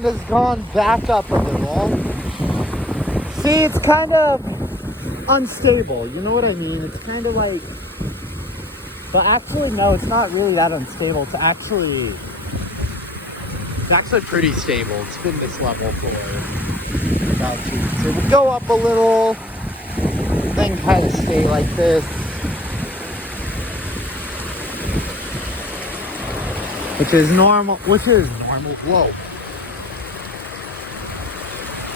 ground has gone back up a little. See, it's kind of unstable, you know what I mean? It's kind of like, but actually no, it's not really that unstable. It's actually pretty stable. It's been this level for about 2 weeks. It will go up a little, then kind of stay like this. Which is normal. Whoa.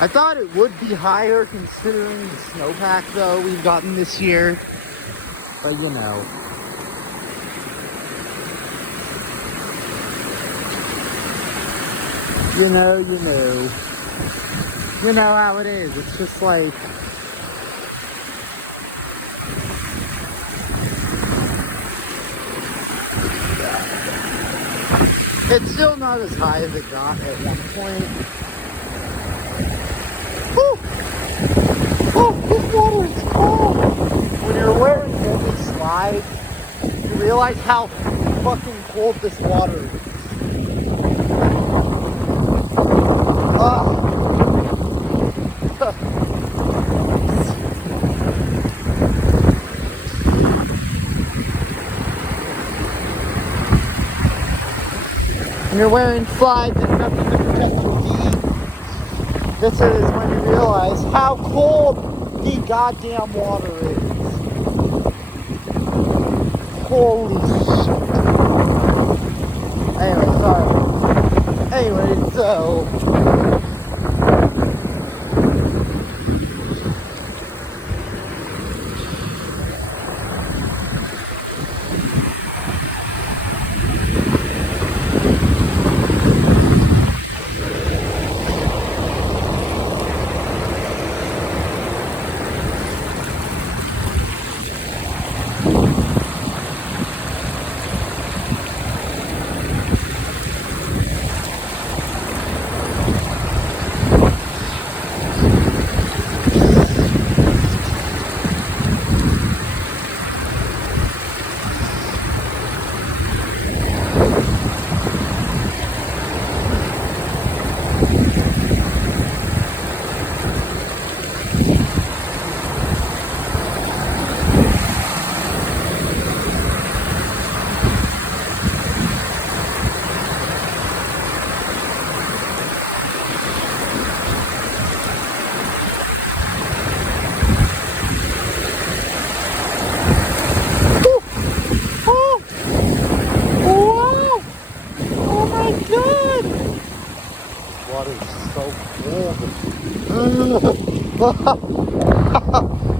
I thought it would be higher considering the snowpack though we've gotten this year. But you know. You know how it is. It's just like, it's still not as high as it got at one point. Woo! Oh, this water is cold! When you're wearing heavy slides, you realize how fucking cold this water is. When you're wearing slides and nothing to protect your feet, this is when you realize how cold the goddamn water is. Holy shit. Anyway, sorry. Anyway, so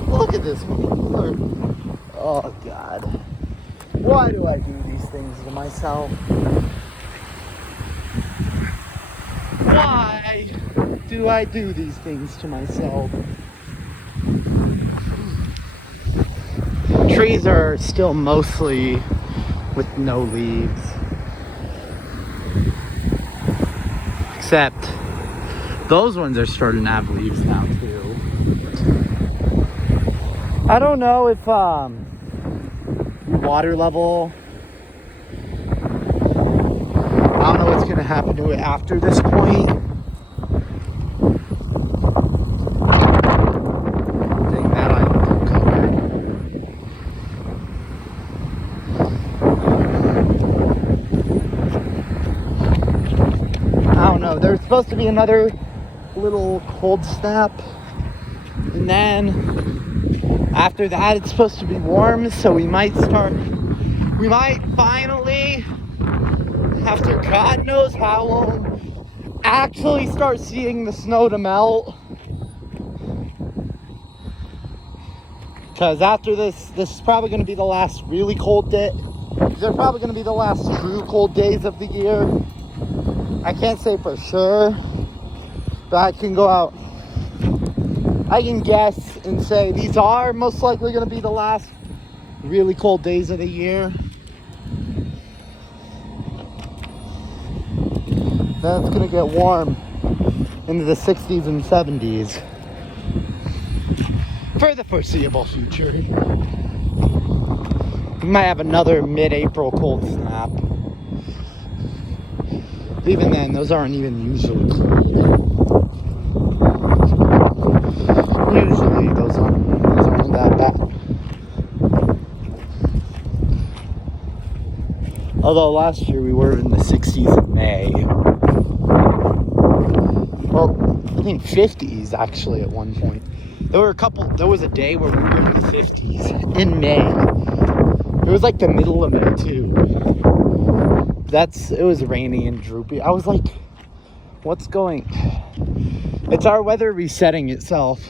look at this water. Oh God. Why do I do these things to myself? Why do I do these things to myself? Trees are still mostly with no leaves. Except those ones are starting to have leaves now too. I don't know if water level, I don't know what's going to happen to it after this point. Dang, that I covered. I don't know. There's supposed to be another little cold snap, and then after that it's supposed to be warm, so we might finally, after God knows how long, actually start seeing the snow to melt. Because after this is probably going to be the last really cold day. These are probably going to be the last true cold days of the year. I can't say for sure, but I can go out, I can guess and say these are most likely going to be the last really cold days of the year. Then it's going to get warm into the 60s and 70s for the foreseeable future. We might have another mid-April cold snap. Even then, those aren't even usually cold. Usually, those aren't that bad. Although last year we were in the 60s in May. Well, I think 50s actually at one point. There was a day where we were in the 50s in May. It was like the middle of May too. It was rainy and droopy. I was like, what's going? It's our weather resetting itself.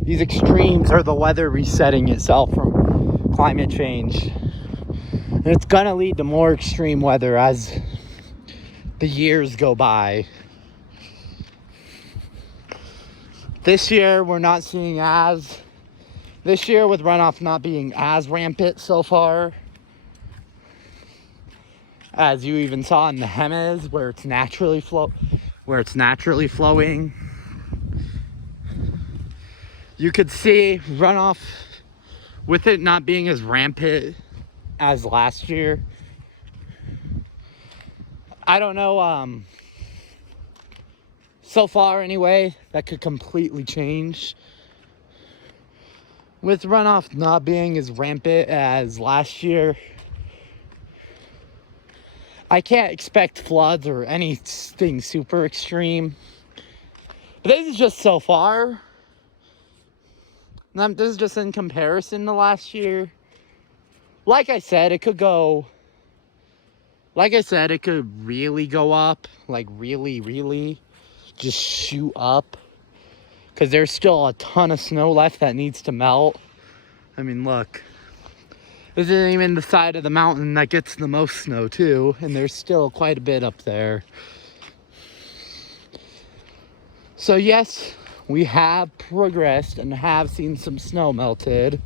These extremes are the weather resetting itself from climate change. And it's gonna lead to more extreme weather as the years go by. This year, we're not seeing this year with runoff not being as rampant so far, as you even saw in the Hemes, where it's naturally flowing. You could see runoff with it not being as rampant as last year. I don't know, so far anyway, that could completely change. With runoff not being as rampant as last year, I can't expect floods or anything super extreme. But this is just so far. This is just in comparison to last year. Like I said, it could really go up. Like really just shoot up. Because there's still a ton of snow left that needs to melt. I mean, look. This isn't even the side of the mountain that gets the most snow too, and there's still quite a bit up there. So yes, we have progressed and have seen some snow melted,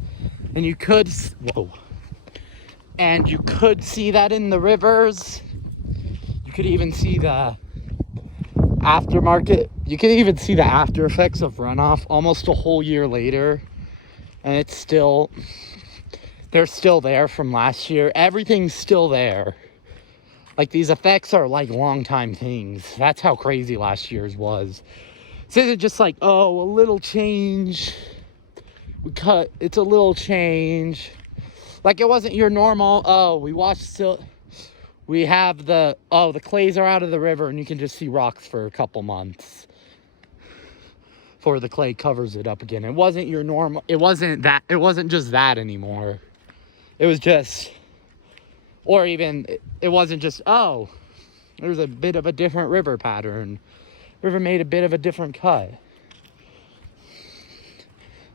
and you could see that in the rivers. You could even see the aftermarket. You could even see the after effects of runoff almost a whole year later, and they're still there from last year. Everything's still there. Like, these effects are like long time things. That's how crazy last year's was. This isn't just like, oh, a little change. It's a little change. Like, it wasn't your normal, the clays are out of the river and you can just see rocks for a couple months before the clay covers it up again. It wasn't your normal, it wasn't just that anymore. It was just, it wasn't just, oh, there's a bit of a different river pattern. River made a bit of a different cut.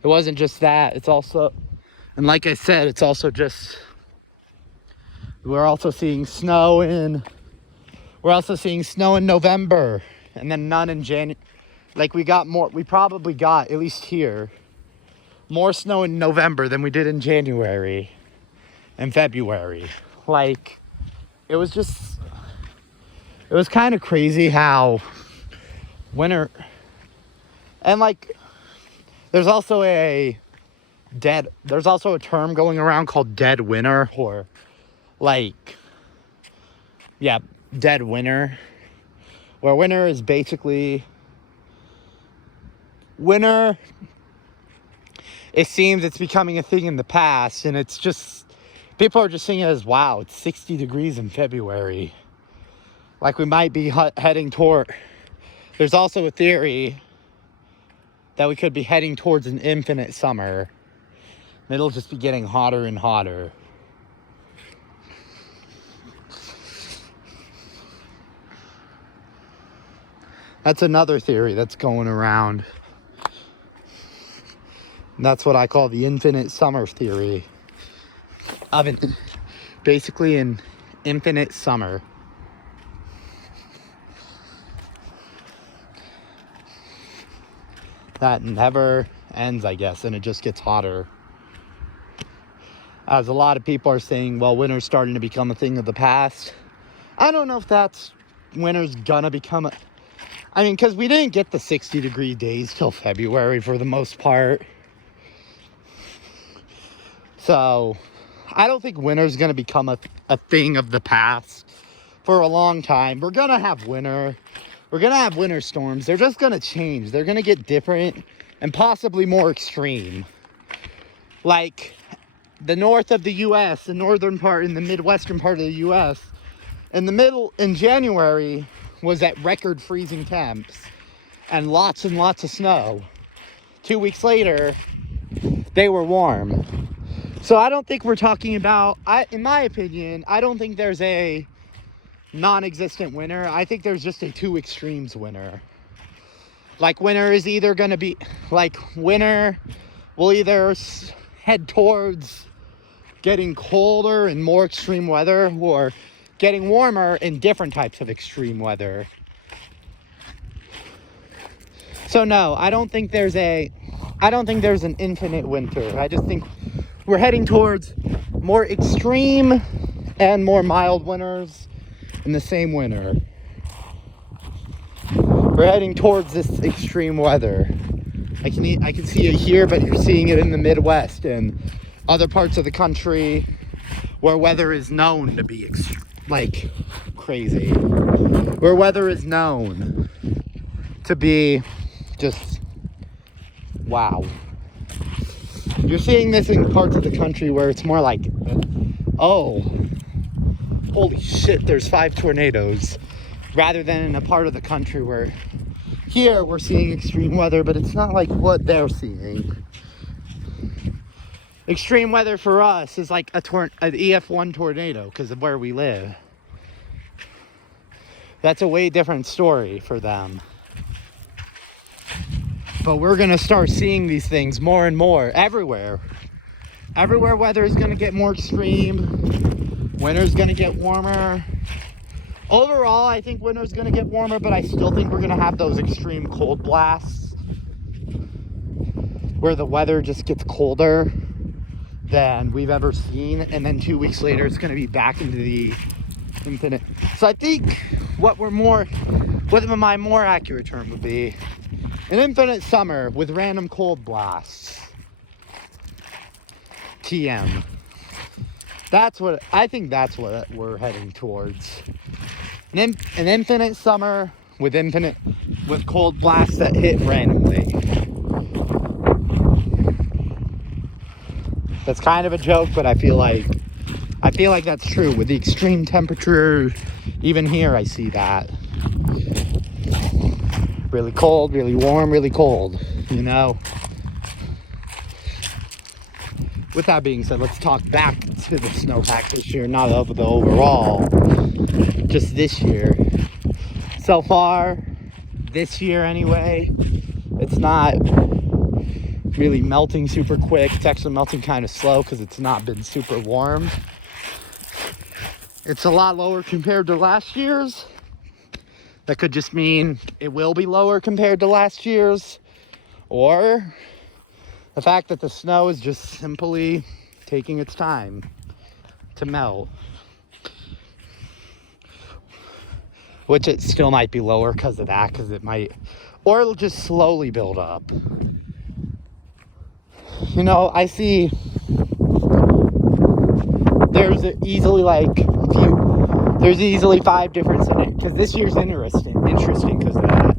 It wasn't just that. It's also, and like I said, it's also just, we're also seeing snow in November, and then none in January. Like, we probably got, at least here, more snow in November than we did in January and February. Like, it was kind of crazy how winter, and like, there's also a term going around called dead winter, or like, yeah, dead winter, where winter is basically, winter, it seems it's becoming a thing in the past, and it's just, people are just seeing it as, wow, it's 60 degrees in February. Like, we might be heading toward, there's also a theory that we could be heading towards an infinite summer. It'll just be getting hotter and hotter. That's another theory that's going around. And that's what I call the infinite summer theory. Basically an infinite summer. That never ends, I guess, and it just gets hotter. As a lot of people are saying, well, winter's starting to become a thing of the past. I don't know if winter's gonna become because we didn't get the 60-degree days till February for the most part. So, I don't think winter's gonna become a thing of the past. for a long time. We're gonna have winter. We're gonna have winter storms. They're just gonna change. They're gonna get different and possibly more extreme. Like the north of the US, the northern part and the midwestern part of the US, in January was at record freezing temps and lots of snow. 2 weeks later, they were warm. So I don't think we're talking about, in my opinion, I don't think there's a non-existent winter. I think there's just a two extremes winter. Like winter is either going to be, like winter will either head towards getting colder and more extreme weather, or getting warmer in different types of extreme weather. So no, I don't think there's an infinite winter. I just think we're heading towards more extreme and more mild winters in the same winter. We're heading towards this extreme weather. I can see it here, but you're seeing it in the Midwest and other parts of the country where weather is known to be like crazy. Where weather is known to be just wow. You're seeing this in parts of the country where it's more like, oh, holy shit, there's 5 tornadoes, rather than in a part of the country where here we're seeing extreme weather, but it's not like what they're seeing. Extreme weather for us is like an EF1 tornado because of where we live. That's a way different story for them. But we're going to start seeing these things more and more everywhere. Everywhere weather is going to get more extreme. Winter's going to get warmer. Overall, I think winter's going to get warmer, but I still think we're going to have those extreme cold blasts where the weather just gets colder than we've ever seen, and then 2 weeks later it's going to be back into the infinite. So I think what my more accurate term would be an infinite summer with random cold blasts. TM. That's what we're heading towards. An infinite summer with cold blasts that hit randomly. That's kind of a joke, but I feel like that's true. With the extreme temperature, even here I see that. Really cold, really warm, really cold, you know? With that being said, let's talk back to the snowpack this year, not of the overall, just this year. So far, this year anyway, it's not really melting super quick. It's actually melting kind of slow because it's not been super warm. It's a lot lower compared to last year's. That could just mean it will be lower compared to last year's, or the fact that the snow is just simply taking its time to melt, which it still might be lower because of that, because it might, or it'll just slowly build up. You know, I see there's easily 5 different scenarios, because this year's interesting because of that.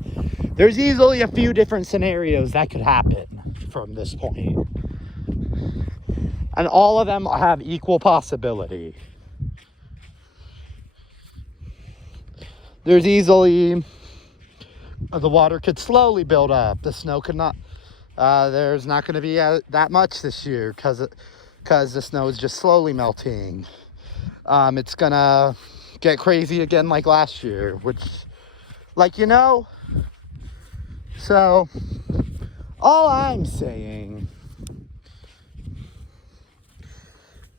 There's easily a few different scenarios that could happen from this point, and all of them have equal possibility. There's easily the water could slowly build up. The snow could not. There's not going to be that much this year because the snow is just slowly melting. It's gonna get crazy again like last year, which, like, you know. So all I'm saying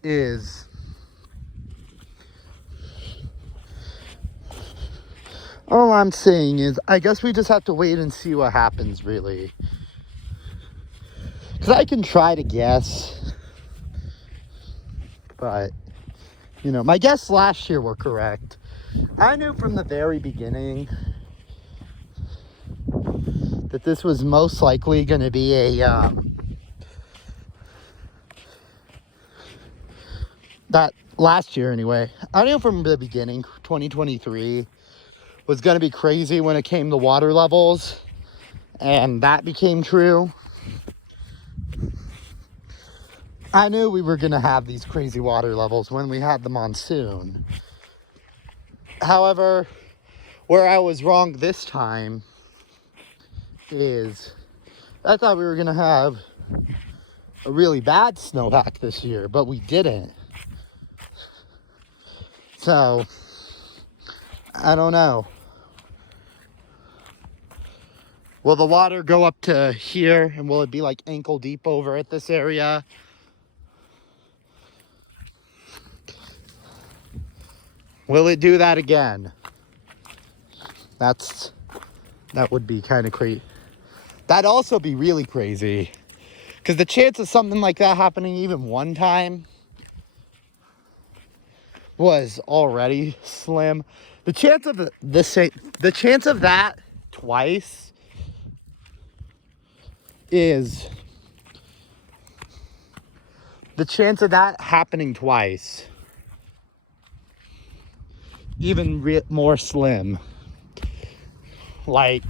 is I guess we just have to wait and see what happens, really. Because I can try to guess, but, you know, my guess last year were correct. I knew from the very beginning that this was most likely going to be last year anyway. I knew from the beginning 2023 was going to be crazy when it came to water levels, and that became true. I knew we were going to have these crazy water levels when we had the monsoon. However, where I was wrong this time is I thought we were going to have a really bad snowpack this year, but we didn't. So, I don't know. Will the water go up to here, and will it be like ankle deep over at this area? Will it do that again? That would be kind of crazy. That'd also be really crazy, because the chance of something like that happening even one time was already slim. The chance of the chance of that twice is the chance of that happening twice even more slim. Like,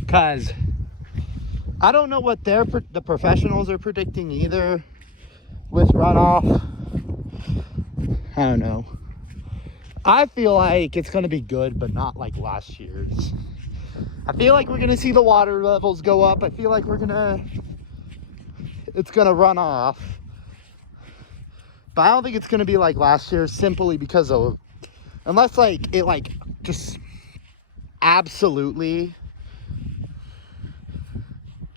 because I don't know what the professionals are predicting either with runoff. I don't know. I feel like it's going to be good, but not like last year's. I feel like we're going to see the water levels go up. I feel like it's going to run off. But I don't think it's going to be like last year, simply because of, unless like it like just absolutely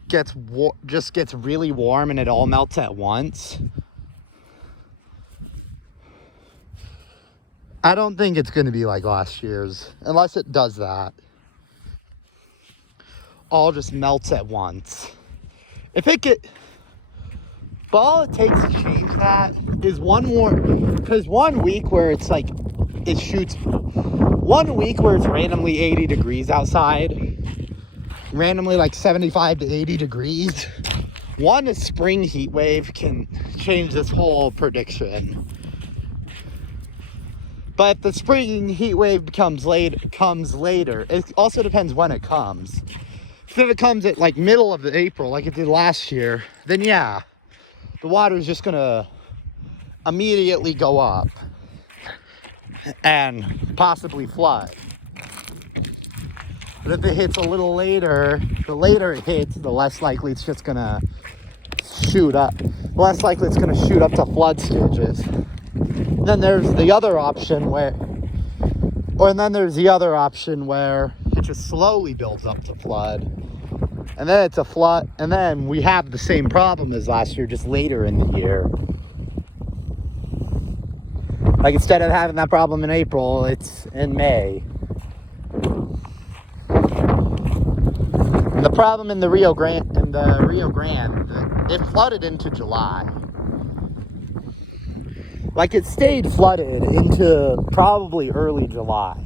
gets really warm and it all melts at once. I don't think it's going to be like last year's, unless it does that. All just melts at once. But all it takes to change that is because 1 week where it's like, it shoots, 1 week where it's randomly 80 degrees outside, randomly like 75 to 80 degrees, a spring heat wave can change this whole prediction. But if the spring heat wave comes later, it also depends when it comes. If it comes at like middle of April, like it did last year, then yeah, the water is just gonna immediately go up and possibly flood. But if it hits a little later, the later it hits, the less likely it's just gonna shoot up. The less likely it's gonna shoot up to flood stages. Then there's the other option where it just slowly builds up to flood. And then it's a flood, and then we have the same problem as last year, just later in the year. Like, instead of having that problem in April, it's in May. And the problem in the Rio Grande, it flooded into July. Like, it stayed flooded into probably early July.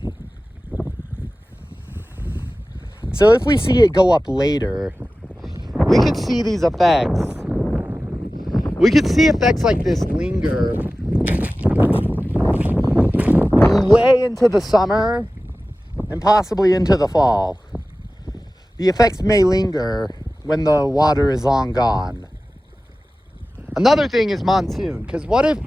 So if we see it go up later, we could see these effects. We could see effects like this linger way into the summer and possibly into the fall. The effects may linger when the water is long gone. Another thing is monsoon, because what if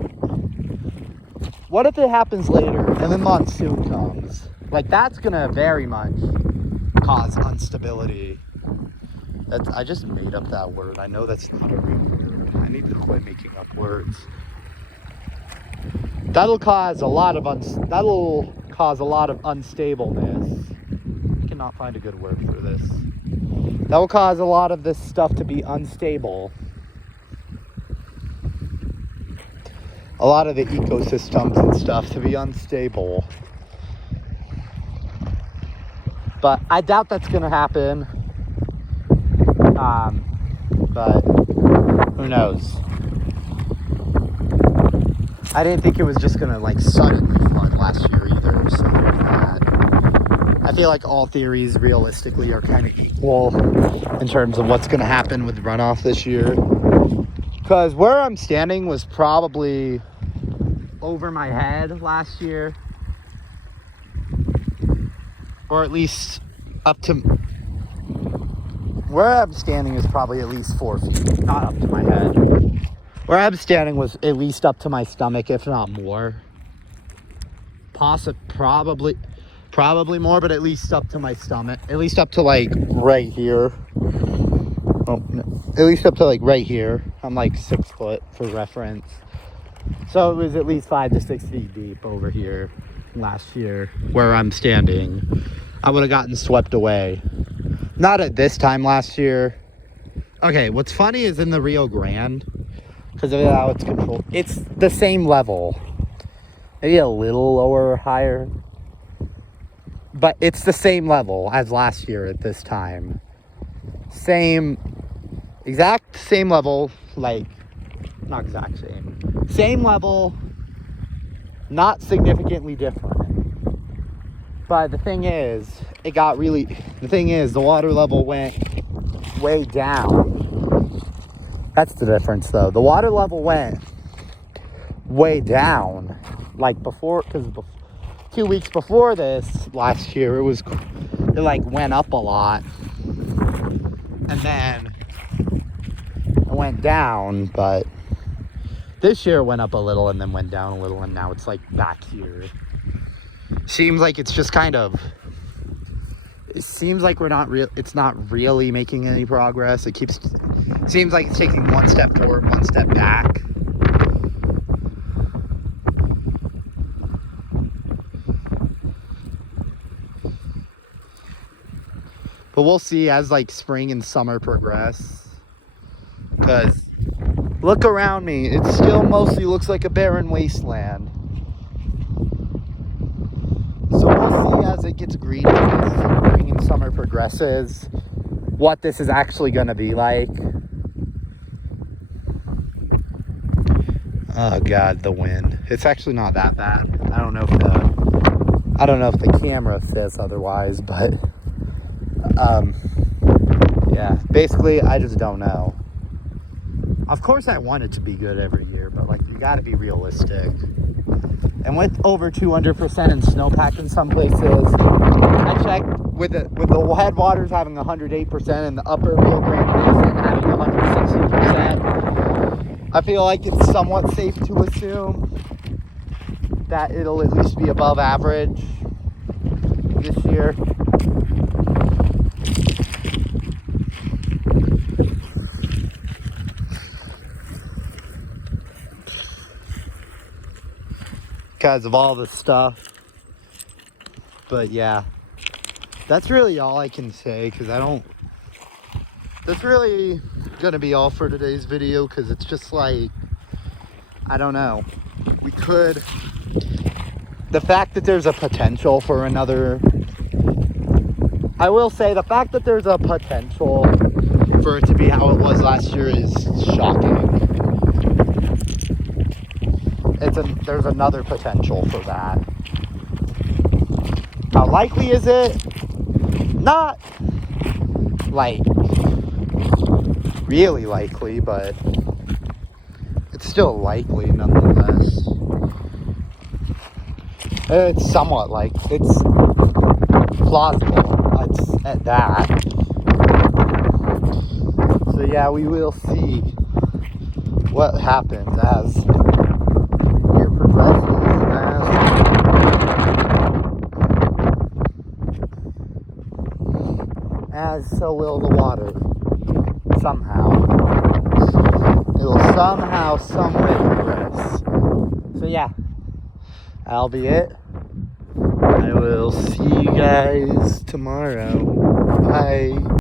it happens later and then monsoon comes? Like, that's gonna very much cause instability. I just made up that word. I know that's not a real word. I need to quit making up words. That'll cause a lot of unstableness. I cannot find a good word for this. That will cause a lot of this stuff to be unstable. A lot of the ecosystems and stuff to be unstable. But I doubt that's going to happen. But who knows? I didn't think it was just going to like suddenly flood last year either or something like that. I feel like all theories realistically are kind of equal in terms of what's going to happen with runoff this year. Because where I'm standing was probably over my head last year. Or at least up to... Where I'm standing is probably at least 4 feet. Not up to my head. Where I'm standing was at least up to my stomach, if not more. Probably more, but at least up to my stomach. At least up to like right here. Oh, no. At least up to like right here. I'm like 6 foot for reference. So it was at least 5 to 6 feet deep over here last year where I'm standing. I would have gotten swept away. Not at this time last year. Okay, what's funny is in the Rio Grande, because of how it's controlled, it's the same level. Maybe a little lower or higher. But it's the same level as last year at this time. Exact same level, like, not exact same. Same level, not significantly different. But the thing is, the water level went way down. That's the difference, though. The water level went way down. Like before, because 2 weeks before this, last year, it like went up a lot. And then it went down, but this year it went up a little and then went down a little, and now it's like back here. Seems like it's just kind of... It seems like it's not really making any progress. Seems like it's taking 1 step forward, 1 step back. But we'll see as like spring and summer progress. Because look around me, it still mostly looks like a barren wasteland. So we'll see as it gets greener as spring and summer progresses, what this is actually going to be like. Oh God, the wind. It's actually not that bad. I don't know if the camera says otherwise, but yeah, basically I just don't know. Of course I want it to be good every year, but like you got to be realistic. And with over 200% in snowpack in some places, I checked with the headwaters having 108% and the upper Rio Grande Basin having 160%. I feel like it's somewhat safe to assume that it'll at least be above average this year. Because of all the stuff. But yeah, that's really all I can say, because that's really gonna be all for today's video, because it's just like, I don't know, the fact that there's a potential for another, I will say the fact that there's a potential for it to be how it was last year is shocking. There's another potential for that. How likely is it? Not like really likely, but it's still likely nonetheless. It's somewhat it's plausible. It's at that. So yeah, we will see what happens as year progresses. As so will the water. Somehow. It'll somehow, some way progress. So yeah, that'll be it. I will see you guys tomorrow. Bye.